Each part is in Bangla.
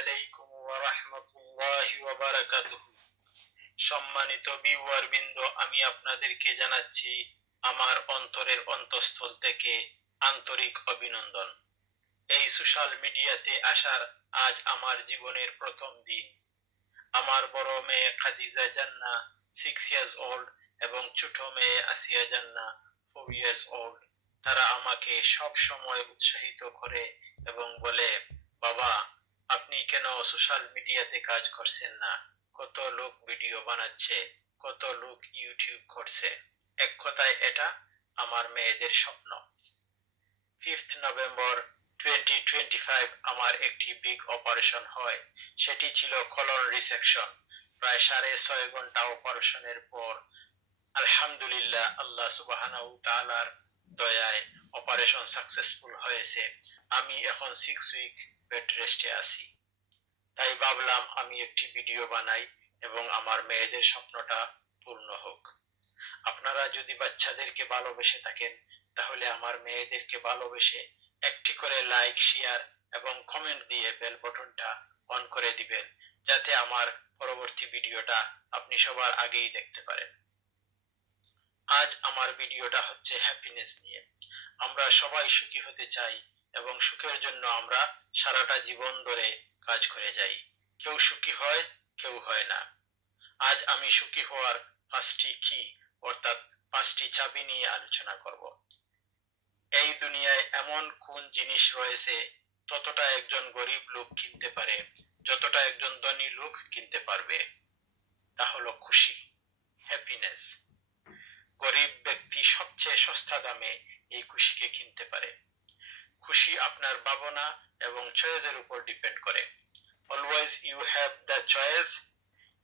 আলাইকুম ওয়া রাহমাতুল্লাহি ওয়া বারাকাতুহু। সম্মানিত ভিউয়ার বৃন্দ, আমি আপনাদেরকে জানাচ্ছি আমার অন্তরের অন্তঃস্থল থেকে আন্তরিক অভিনন্দন। এই সোশ্যাল মিডিয়াতে আসার আজ আমার জীবনের প্রথম দিন। আমার বড় মেয়ে খাদিজা জান্নাহ 6 ইয়ার্স ওল্ড এবং ছোট মেয়ে আসিয়া জান্নাহ 4 ইয়ার্স ওল্ড। তারা আমাকে সব সময় উৎসাহিত করে এবং বলে, বাবা, আপনি কেন সোশ্যাল মিডিয়াতে কাজ করছেন না? কত লোক ভিডিও বানাচ্ছে, কত লোক ইউটিউব করছে। এক কথায় এটা আমার মেয়েদের স্বপ্ন। 5th নভেম্বর 2025 আমার একটি বিগ অপারেশন হয়। সেটি ছিল কলন রিসেকশন। প্রায় 6.5 ঘন্টা অপারেশনের পর আলহামদুলিল্লাহ আল্লাহ সুবহানাহু তাআলার দয়ায় অপারেশন সাকসেসফুল হয়েছে। আমি এখন 6 উইক বেড রেস্টে আছি। তাই ভাবলাম আমি একটি ভিডিও বানাই এবং আমার মেয়েদের স্বপ্নটা পূর্ণ হোক। আপনারা যদি বাচ্চাদেরকে ভালোবেসে থাকেন তাহলে আমার মেয়েদেরকে ভালোবেসে একটি করে লাইক, শেয়ার এবং কমেন্ট দিয়ে বেল বাটনটা অন করে দিবেন, যাতে আমার পরবর্তী ভিডিওটা আপনি সবার আগেই দেখতে পারেন। আজ আমার ভিডিওটা হচ্ছে হ্যাপিনেস নিয়ে। আমরা সবাই সুখী হতে চাই এবং সুখের জন্য আমরা সারাটা জীবন ধরে কাজ করে যাই। কেউ সুখী হয়, কেউ হয় না। আজ আমি সুখী হওয়ার 5টি কি অর্থাৎ 5টি চাবি নিয়ে আলোচনা করব। এই দুনিয়ায় এমন কোন জিনিস রয়েছে ততটা একজন গরিব লোক কিনতে পারে যতটা একজন ধনী লোক কিনতে পারবে? তা হলো খুশি, হ্যাপিনেস। গরিব ব্যক্তি সবচেয়ে সস্তা দামে এই খুশিকে কিনতে পারে। খুশি আপনার ভাবনা এবং চয়েসের উপর ডিপেন্ড করে। Always you have the choice.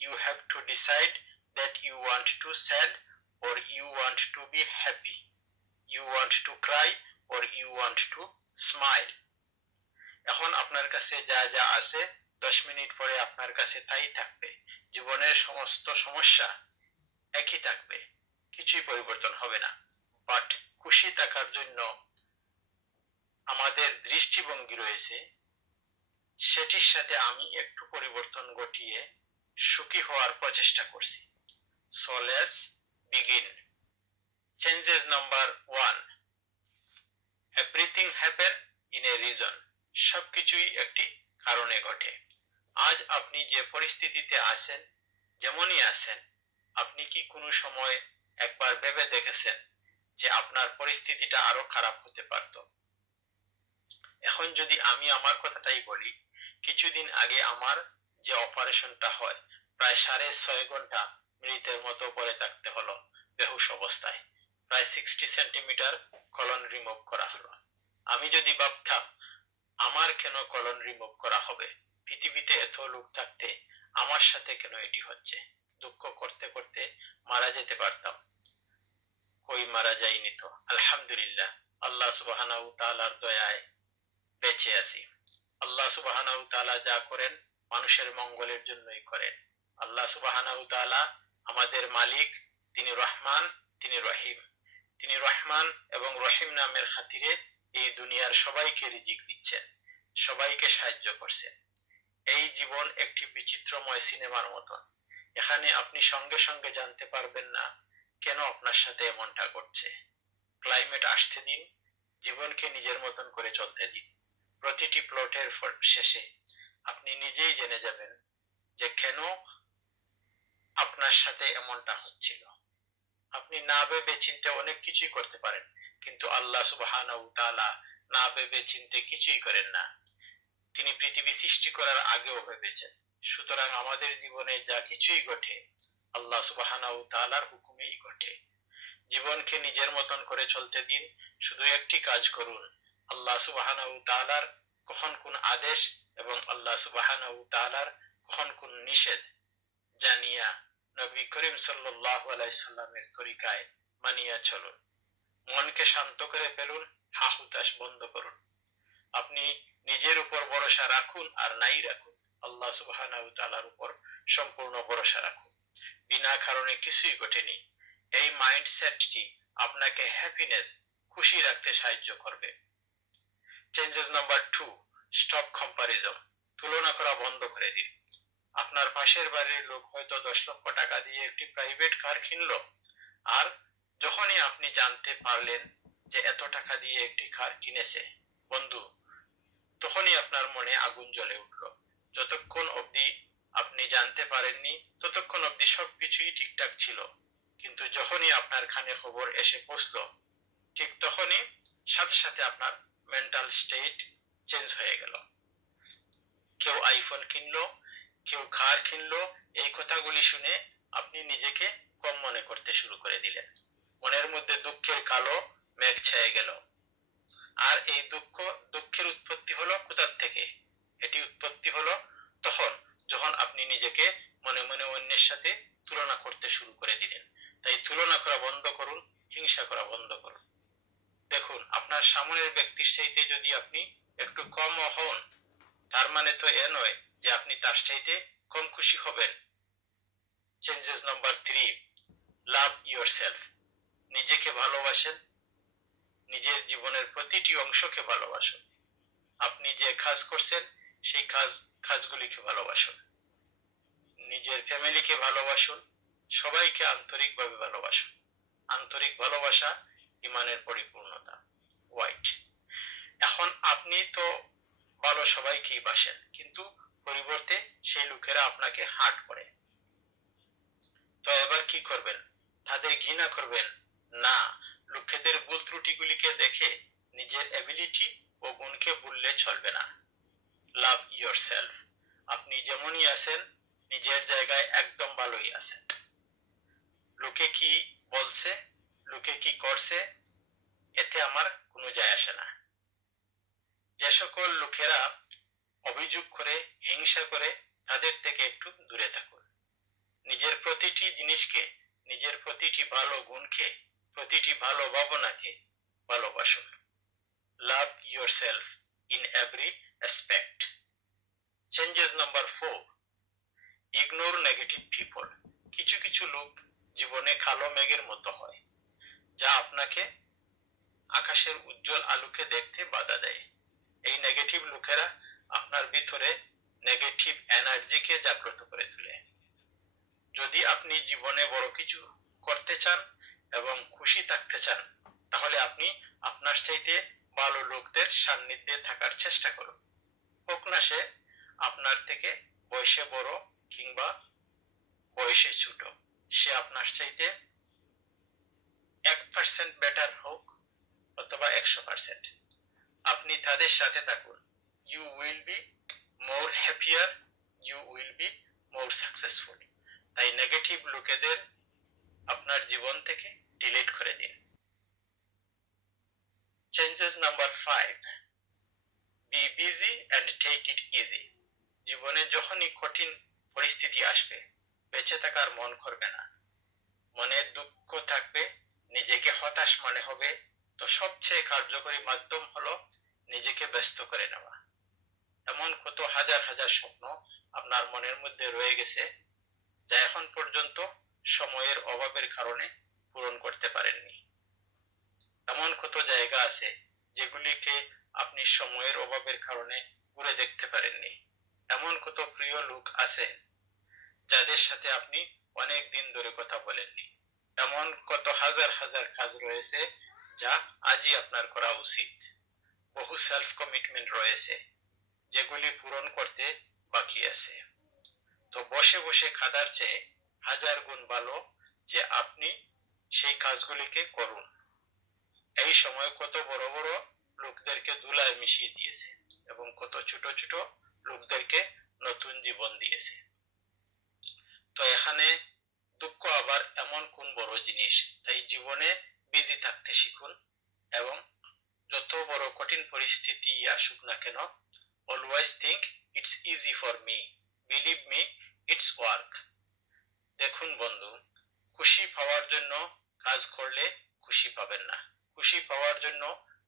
You have to decide that you want to sad or you want to be happy. You want to cry or you want to smile. এখন আপনার কাছে যা যা আছে 10 মিনিট পরে আপনার কাছে তাই থাকবে। জীবনের সমস্ত সমস্যা একই থাকবে, কিছুই পরিবর্তন হবে না। বাট খুশি থাকার জন্য আমাদের দৃষ্টিভঙ্গি রয়েছে, সেটির সাথে আমি একটু পরিবর্তন ঘটিয়ে সুখী হওয়ার প্রচেষ্টা করছি। So let's begin. Changes number 1. Everything happen in a reason. সবকিছুই একটি কারণে ঘটে। আজ আপনি যে পরিস্থিতিতে আছেন, যেমনই আছেন, আপনি কি কোনো সময় একবার ভেবে দেখেছেন যে আপনার পরিস্থিতিটা আরো খারাপ হতে পারত? এখন যদি আমি আমার কথাটাই বলি, কিছুদিন আগে আমার যে অপারেশনটা হয়, প্রায় 6.5 ঘন্টা মৃতের মতো পড়ে থাকতে হলো বেহুশ অবস্থায়। প্রায় 60 সেন্টিমিটার কলন রিমুভ করা হলো। আমি যদি ভাবতাম আমার কেন কলন রিমুভ করা হবে, পৃথিবীতে এত লোক থাকতে আমার সাথে কেন এটি হচ্ছে, দুঃখ করতে করতে মারা যেতে পারতাম। কই মারা যাইনি তো, আলহামদুলিল্লাহ আল্লাহ সুবহানাহু তাআলার দয়ায় বেঁচে আছি। আল্লাহ সুবহানাহু তাআলা যা করেন মানুষের মঙ্গলের জন্যই করেন। আল্লাহ সুবহানাহু তাআলা আমাদের মালিক, তিনি রহমান, তিনি রহিম। তিনি রহমান এবং রহিম নামের খাতিরে এই দুনিয়ার সবাইকে রিজিক দিচ্ছেন, সবাইকে সাহায্য করছেন। এই জীবন একটি বিচিত্রময় সিনেমার মতন। এখানে আপনি সঙ্গে সঙ্গে জানতে পারবেন না কেন আপনার সাথে এমনটা ঘটছে। ক্লাইমেট আসতে দিন, জীবনকে নিজের মতন করে চলতে দিন। প্রতিটি প্লটের শেষে আপনি নিজেই জেনে যাবেন যে কেন আপনার সাথে এমনটা হচ্ছিল। আপনি না ভেবে চিন্তে অনেক কিছুই করতে পারেন, কিন্তু আল্লাহ সুবহানাহু তাআলা না ভেবে চিন্তে কিছুই করেন না। তিনি পৃথিবী সৃষ্টি করার আগেও ভেবেছেন। সুতরাং আমাদের জীবনে যা কিছুই ঘটে আল্লাহ সুবহানাহু তাআলার হুকুমেই ঘটে। জীবনকে নিজের মতন করে চলতে দিন। শুধু একটি কাজ করুন, আল্লাহ সুবহানাহু তাআলার কখন কোন আদেশ এবং আল্লাহ সুবহানাহু তাআলার কখন কোন নিষেধ জানিয়া নবী করিম সাল্লাল্লাহু আলাইহি সাল্লামের তরিকায় মানিয়া চলুন। মনকে শান্ত করে ফেলুন, হাহুতাশ বন্ধ করুন। আপনি নিজের উপর ভরসা রাখুন আর নাই রাখুন, আল্লাহ সুবহানাহু তাআলার উপর সম্পূর্ণ ভরসা রাখুন। বিনা কারণে কিছুই ঘটেনি। এই মাইন্ডসেটটি আপনাকে হ্যাপিনেস, খুশি রাখতে সাহায্য করবে। Changes number 2. Stop comparison. তুলনা করা বন্ধ করে দিন। আপনার পাশের বাড়ির লোক হয়তো 10 লক্ষ টাকা দিয়ে একটি প্রাইভেট কার কিনলো, আর যখনই আপনি জানতে পারলেন যে এত টাকা দিয়ে একটি কার কিনেছে বন্ধু, তখনই আপনার মনে আগুন জ্বলে উঠলো। যতক্ষণ অবধি আপনি জানতে পারেননি ততক্ষণ অবধি সবকিছুই ঠিকঠাক ছিল, কিন্তু যখনই আপনার কানে খবর এসে পৌঁছলো, ঠিক তখনই সাথে সাথে আপনার মেন্টাল স্টেট চেঞ্জ হয়ে গেল। কেউ আইফোন কিনলো, কেউ কার কিনলো, এই কথাগুলি শুনে আপনি নিজেকে কম মনে করতে শুরু করে দিলেন। মনের মধ্যে দুঃখের কালো মেঘ ছেয়ে গেল। আর এই দুঃখের উৎপত্তি হলো কোথা থেকে? এটি উৎপত্তি হলো তখন যখন আপনি নিজেকে মনে মনে অন্যের সাথে তুলনা করতে শুরু করে দিলেন। তাই তুলনা করা বন্ধ করুন, হিংসা করা বন্ধ করুন। দেখুন, আপনার সামনের ব্যক্তির চাইতে যদি আপনি একটু কম হন, তার মানে তো এ নয় যে আপনি তার চাইতে কম খুশি হবেন। চেঞ্জেস নাম্বার 3, লাভ ইয়োরসেলফ। নিজেকে ভালোবাসেন, নিজের জীবনের প্রতিটি অংশকে ভালোবাসুন। আপনি যে কাজ করছেন সেই কাজগুলিকে ভালোবাসুন। নিজের ফ্যামিলিকে ভালোবাসুন, সবাইকে আন্তরিকভাবে ভালোবাসুন। আন্তরিক ভালোবাসা ইমানের পরিপূর্ণতা। হোয়াইট। এখন আপনি তো ভালো সবাইকেই বাসেন, কিন্তু পরিবর্তে সেই লোকেরা আপনাকে হার্ট করে। তো এবার কি করবেন? তাদের ঘৃণা করবেন না, লোকেদের ভুল ত্রুটিগুলিকে দেখে নিজের এবিলিটি ও গুণকে ভুললে চলবে না। লাভ ইয়োরসেলফ। আপনি যেমনই আছেন নিজের জায়গায় একদম ভালোই আছেন। লোকে কি বলছে, লোকে কি করছে, এতে আমার কোনো যায় আসে না। যে সকল লোকেরা অভিযোগ করে, হিংসা করে, তাদের থেকে একটু দূরে থাকুন। নিজের প্রতিটি জিনিসকে, নিজের প্রতিটি ভালো গুণকে, প্রতিটি ভালো ভাবনাকে ভালোবাসুন। Love yourself in every aspect. Changes number 4, ignore negative people. কিছু কিছু লোক জীবনে কালো মেঘের মতো হয়, যা আপনাকে আকাশের উজ্জ্বল আলোকে দেখতে বাধা দেয়। এই নেগেটিভ লোকেরা আপনার ভিতরে নেগেটিভ এনার্জিকে জাগ্রত করে তোলে। যদি আপনি জীবনে বড় কিছু করতে চান এবং খুশি থাকতে চান, তাহলে আপনি আপনার চাইতে ভালো লোকদের সান্নিধ্যে থাকার চেষ্টা করুন। হোক না সে আপনার থেকে বয়সে বড় কিংবা বয়সে ছোট, সে আপনার চাইতে 1% বেটার হোক অথবা 100%, আপনি তাদের সাথে থাকুন। You will be more happier, you will be more successful. তাই নেগেটিভ লোকেদের আপনার জীবন থেকে ডিলিট করে দিন। Changes number 5, be busy and take it easy. জীবনে যখনই কঠিন পরিস্থিতি আসবে, বেঁচে থাকার মন করবে না, মনে দুঃখ থাকবে, নিজেকে হতাশ মনে হবে, তো সবচেয়ে কার্যকরী মাধ্যম হলো নিজেকে ব্যস্ত করে নেওয়া। এমন কত হাজার হাজার স্বপ্ন আপনার মনের মধ্যে রয়ে গেছে, যা এখন পর্যন্ত সময়ের অভাবের কারণে পূরণ করতে পারেননি। এমন কত জায়গা আছে যেগুলিকে আপনি সময়ের অভাবের কারণে ঘুরে দেখতে পারেননি। এমন কত প্রিয় লোক আছে যাদের সাথে আপনি অনেক দিন ধরে কথা বলেননি। এমন কত হাজার হাজার কাজ রয়েছে যা আজই আপনার করা উচিত। বহু সেলফ কমিটমেন্ট রয়েছে যেগুলি পূরণ করতে বাকি আছে। তো বসে বসে খাদার চেয়ে হাজার গুণ ভালো যে আপনি সেই কাজগুলিকে করুন। এই সময় কত বড় বড় লোকদেরকে ধুলায় মিশিয়ে দিয়েছে এবং কত ছোট ছোট লোকদেরকে নতুন জীবন দিয়েছে। তো এখানে দুঃখ আবার এমন কোন বড় জিনিস? তাই জীবনে বিজি থাকতে শিখুন এবং যত বড় কঠিন পরিস্থিতি আসুক না কেন, always think it's easy for me, believe me, it's work. দেখুন বন্ধু, খুশি পাওয়ার জন্য কাজ করলে খুশি পাবেন না, খুশি পাওয়ার জন্য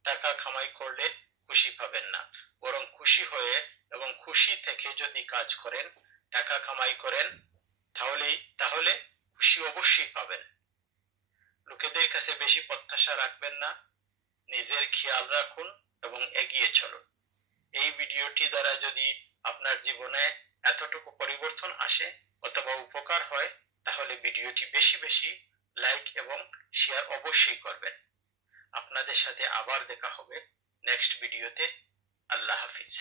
টাকা কামাই করলে খুশি পাবেন না, বরং খুশি হয়ে এবং খুশি থেকে যদি কাজ করেন, টাকা কামাই করেন, তাহলে খুশি অবশ্যই পাবেন। লোকেদের কাছে বেশি প্রত্যাশা রাখবেন না, নিজের খেয়াল রাখুন এবং এগিয়ে চলুন। এই ভিডিওটি দ্বারা যদি আপনার জীবনে এতটুকু পরিবর্তন আসে অথবা উপকার হয়, তাহলে ভিডিওটি বেশি বেশি লাইক এবং শেয়ার অবশ্যই করবেন। আপনাদের সাথে আবার দেখা হবে নেক্সট ভিডিওতে। আল্লাহ হাফিজ।